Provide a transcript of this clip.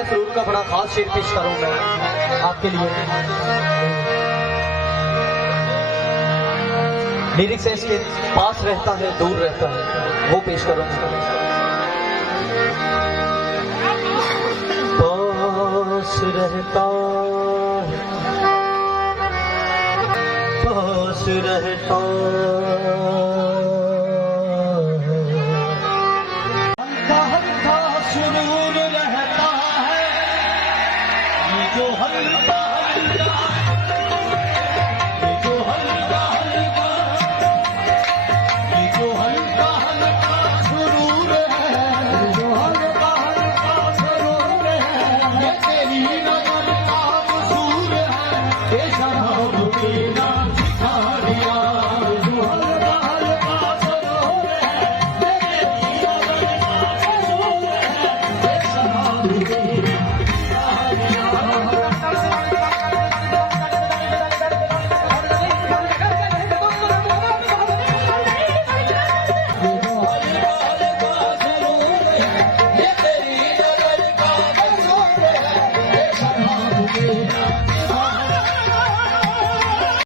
मेरा सुरूर का बड़ा खास शेर पेश करूं मैं आपके लिए। लिरिक्स है इसके, पास रहता है दूर रहता है, वो पेश करूंगा। पास रहता पास रहता हल्का हल्का सुरूर रहता है, ये जो हल्का हल्का, ये जो हल्का हल्का, ये जो हल्का हल्का सुरूर है, जो हल्का हल्का सुरूर है, ये तेरी नजर का कसूर है, ये शराब पीना सिखा दिया। जो हल्का हल्का सुरूर है, तेरी नजर का कसूर है, ये शराब पीना